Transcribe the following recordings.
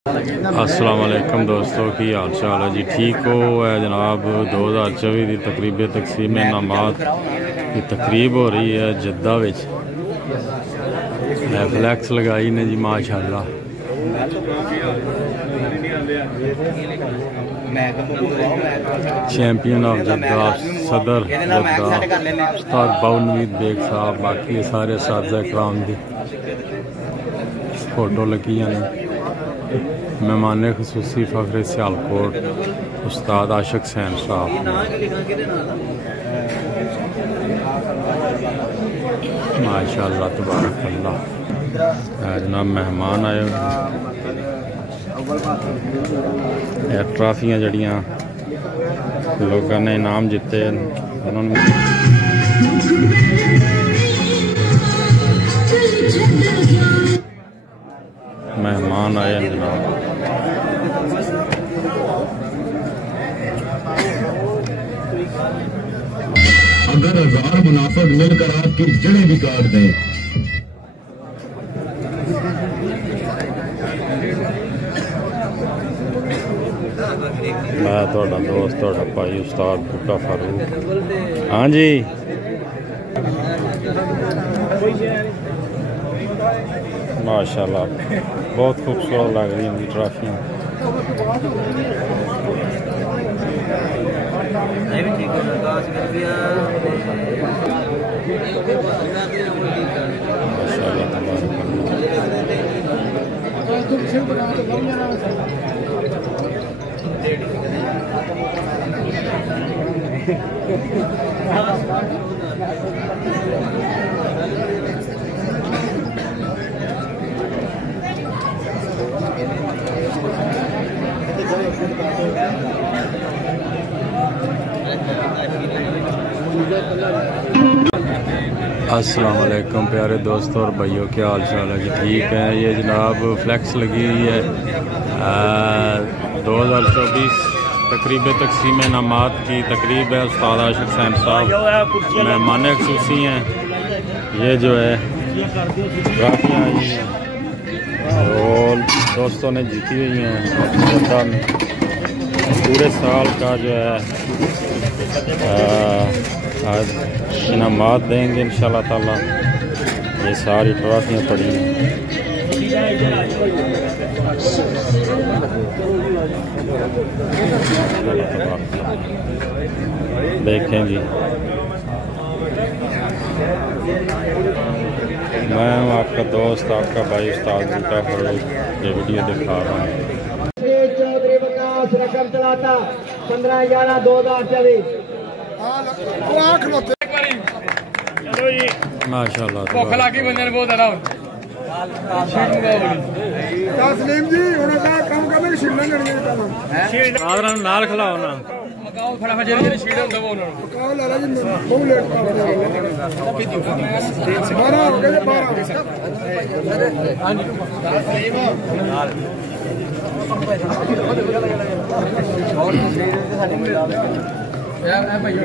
अस्सलाम वालेकुम दोस्तों की हाल चाल है जी। ठीक हो जनाब। 2024 की तकरीब तकसीम इनामात की तकरीब हो रही है जद्दा विच। फ्लैक्स लगाई ने जी माशाल्लाह। चैंपियन ऑफ जद्दा सदर जद्दा उस्ताद बाउनवीद बेग साहब, बाकी सारे साज़ा कराम दी फोटो लगी ने। मेहमान खसूसी फ़खरे सियालकोट उस्ताद आशिक सैन साहब। माशाअल्लाह तबारकल्लाह। जनाब मेहमान आए ट्राफियाँ जड़ियाँ लोगों ने इनाम जीते उन्होंने मेहमान आए जनाब। अगर 1000 मुनाफिक मिलकर आपकी जड़ें भी काट दें, मैं थोड़ा दोस्त थोड़ा भाई उस्ताद बूटा फारूक। हाँ जी माशाल्लाह बहुत खूबसूरत लग रही हैं ट्राफियाँ। अस्सलाम वालेकुम प्यारे दोस्तों और भाइयों, क्या हाल चाल है जी? ठीक है। ये जनाब फ्लैक्स लगी हुई है 2024 तकरीब तकसीम इनामात की तकरीब है। उस्ताद आशिक सैन साहब मेहमान खसूसी हैं। ये जो है ट्राफियाँ आई हैं और दोस्तों ने जीती हुई हैं। पूरे साल का जो है आज इनामात देंगे इंशाल्लाह ताला। ये सारी ट्रॉफियाँ पड़ी हैं। देखें जी, मैं हूँ आपका दोस्त आपका भाई उस्ताद बूटा फारूक, ये वीडियो दिखा रहा हूँ। चौधरी विकास रकम चलाता 15/11/2024। माशाल्लाह तस्लीम जी उन्होंने काम करने की शील्ड करनी नाल खिलाओ ना फटाफट जेरी शील्ड होंदा वो उन्होंने पकाओ लाला जी बहुत लेट कर रहे हो 12 हो गए 12 हां जी और साडी भाइयों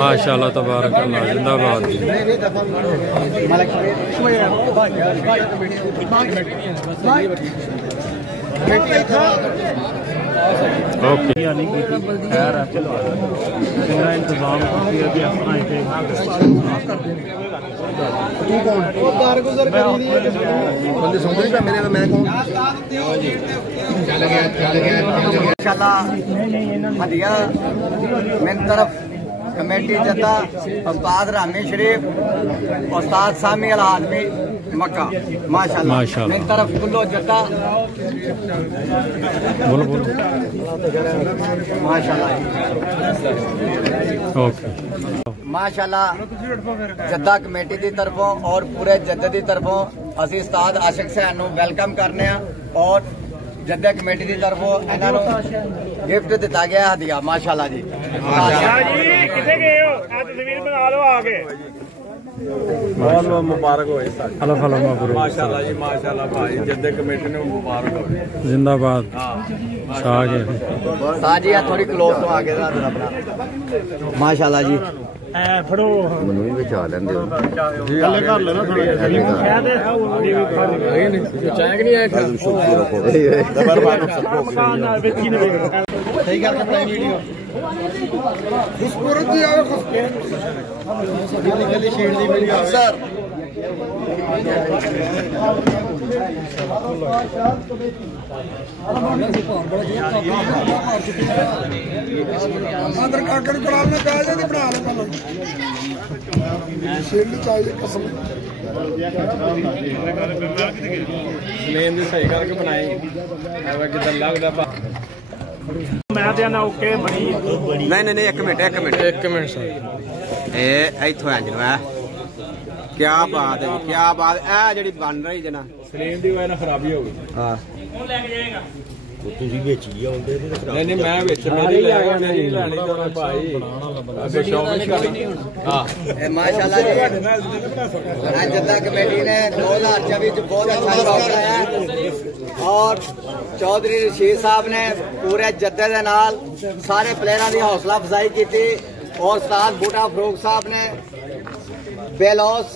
माशाल्लाह तबारकल्लाह जिंदाबाद। ओके खैर चलो इंतजाम हदिया मेरी तरफ कमेटी जद्दा उस्ताद रामी शरीफ उस्ताद सामी अल हाजमी मक्का माशाल्लाह मेरी तरफ कुल्लो जद्दा बोलो बोलो माशाल्लाह। ओके माशाल्लाह जद्दा कमेटी की तरफों और पूरे जद्दे की तरफों असी उस्ताद आशिक सैन नूं वेलकम करने और जद्दा कमेटी की तरफों इन्हां नूं गिफ्ट दिता गया हदिया। माशाल्लाह जी किथे गए हो? तस्वीर बना लो आके। बहुत बहुत मुबारक हो माशाल्लाह जी माशाल्लाह भाई जद्दे कमेटी ने मुबारक हो जिंदाबाद। साजी थोड़ी क्लोज तो आगे माशाल्लाह जी फड़ो मनु भी बिछा लेंदे हो गल्ले कर लेना थोड़ी सही करके बनाई वीडियो खुशपूरत जी आवे गली शेड दी वीडियो सर आदर काकर करा ले कहा जाए बना ले पहले शेड दी चाहिए कसम स्लेन दी सही करके बनाई एवे किदां लगदा मैं ते ना ओके बड़ी नहीं एक मिनट सर ए इथों इंज नु क्या बात है क्या बात ए जेडी बन रही जना स्लेन दी वजह नाल खराबी हो गई हां नहीं मैं विच मेरी ले गया नहीं लेनी तो भाई अगे शौक नहीं करनी हां माशाल्लाह जी जद्दा कमेटी ने 2024 च बहुत अच्छा शौक कराया और चौधरी रशीद साहब ने पूरे जद्दे दे नाल सारे प्लेयरां दी हौसला अफजाई की और उस्ताद बूटा फरूक साहब ने बेलौस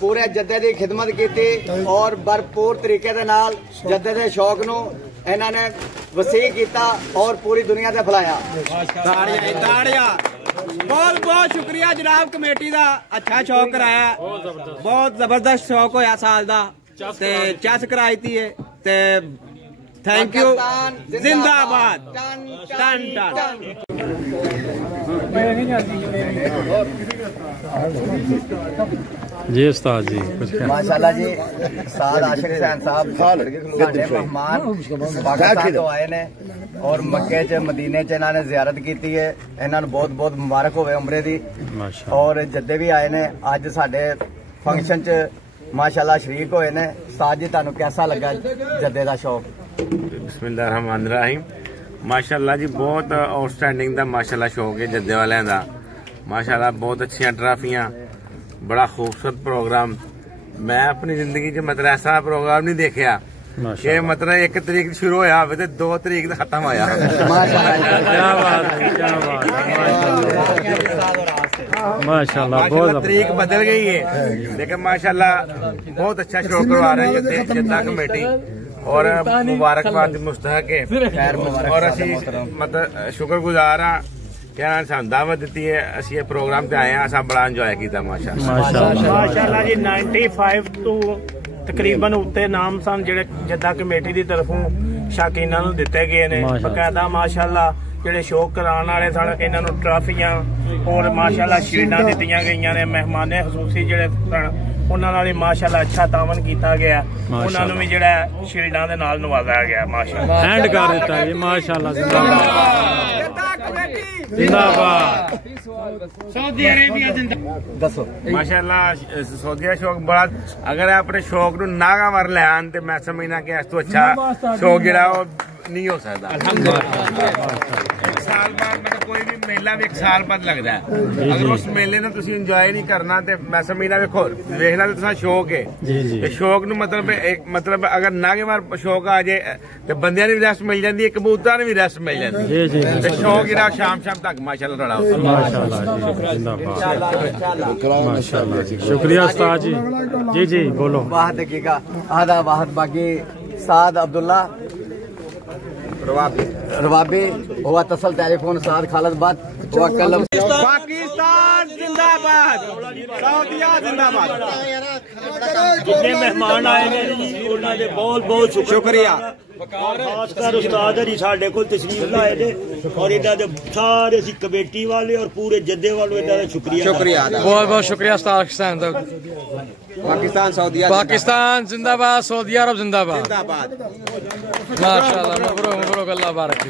पूरे जद्दे की खिदमत की और भरपूर तरीके दे नाल जद्दे दे शौक नूं इन्हां ने वसी किया और पूरी दुनिया से फैलाया। ताड़ियां बहुत बहुत शुक्रिया जनाब कमेटी का अच्छा शौक कराया बहुत जबरदस्त शौक होया साल दा ते चेस कराई थी ते थैंक यू जिंदाबाद टन टन जी उस्ताद जी माशाल्लाह जी उस्ताद आशिक सैन साहब साडे मेहमान पाकिस्तान तो आए ने और मक्के च मदीने च इन्होंने जियारत की है इन्होंने बहुत बहुत मुबारक होवे उमरे दी और जद्दे भी आए ने अज साडे फंक्शन च माशाल्लाह शरीक होए ने। उस्ताद जी तुहानू कैसा लगा जद्दे दा शौक? बिस्मिल्लाहिर्रहमानिर्रहीम माशाल्लाह जी बहुत आउटस्टैंडिंग दा माशाल्लाह शौक है जद्दे वालियां दा माशाल्लाह बहुत अच्छी ट्राफियां बड़ा खूबसूरत प्रोग्राम मैं अपनी जिंदगी च मतलब ऐसा प्रोग्राम नहीं देखा कि मतलब 1 तरीक शुरू होया होवे ते 2 तरीक ते खत्म होया। माशाल्लाह बहुत तरीक बदल गई है लेकिन माशाल्लाह बहुत अच्छा शो करवा रहे हैं जद्दा कमेटी और मुबारकबाद मुस्तहक है और असी मतलब शुक्रगुजार हाँ क्या सानू दावत दी है असी ये प्रोग्राम ते आए हैं असा बड़ा इंजॉय किया माशाल्लाह जी 95 तो तकरीबन उत्ते नाम सन जेडे जद्दा कमेटी की तरफों शाकीना नूं दिते गए ने बकायदा माशाल्लाह जेडे शौक कराने वाले सन इन्हां नूं ट्राफियां और माशाल्लाह शील्डां दित्तियां गईयां ने मेहमाने खसूसी जेडे सन उन्हां नाल माशाल्लाह अच्छा तावन किया गया उन्हां नूं भी जेड़ा शील्डां दे नाल नवाजा गया माशाल्लाह हैंड कर दिता जी माशाल्लाह जिंदाबाद जिंदाबाद सऊदी अरेबिया जिंदाबाद दसो माशाल्लाह सऊदी शौक बड़ा अगर अपने शौक नूं नागावार ले आन ते मैं समझना कि इस तो अच्छा शौक जेड़ा नहीं हो सकता। एक साल बाद मतलब कोई भी मेला भी 1 साल बाद लगता है अगर उस मेले ने तुसी इंजॉय नहीं करना ते मैं समझना देखो देखना तो तुसा शौक है ते शौक नूं मतलब अगर नागेवार शौक आ जाए ते बंदियां नूं भी रेस्ट मिल जाती है कबूतरां नूं भी रेस्ट मिल जाती है ते शौक जेड़ा शाम तक माशाल्लाह रड़ा माशाल्लाह शुक्रिया उस्ताद जी जी बोलो वाहद दकीका आधा वाहद बाकी साद अब्दुल्ला रवाबी हुआ तसल टेलीफोन साद खालिद बात हुआ कलम पाकिस्तान जिंदाबाद सऊदीया जिंदाबाद जितने मेहमान आए ने उन्होंने दे बहुत बहुत शुक्रिया खासकर उस्ताद हरी साडे कोल तशरीफ लाए ने और इन्हां दे सारे सी कमेटी वाले और पूरे जद्दे वालों इन्हां दा शुक्रिया बहुत बहुत शुक्रिया उस्ताद हुसैन दा पाकिस्तान जिंदाबाद सऊदी अरब जिंदाबाद माशाल्लाह मबरूक अल्लाह बारक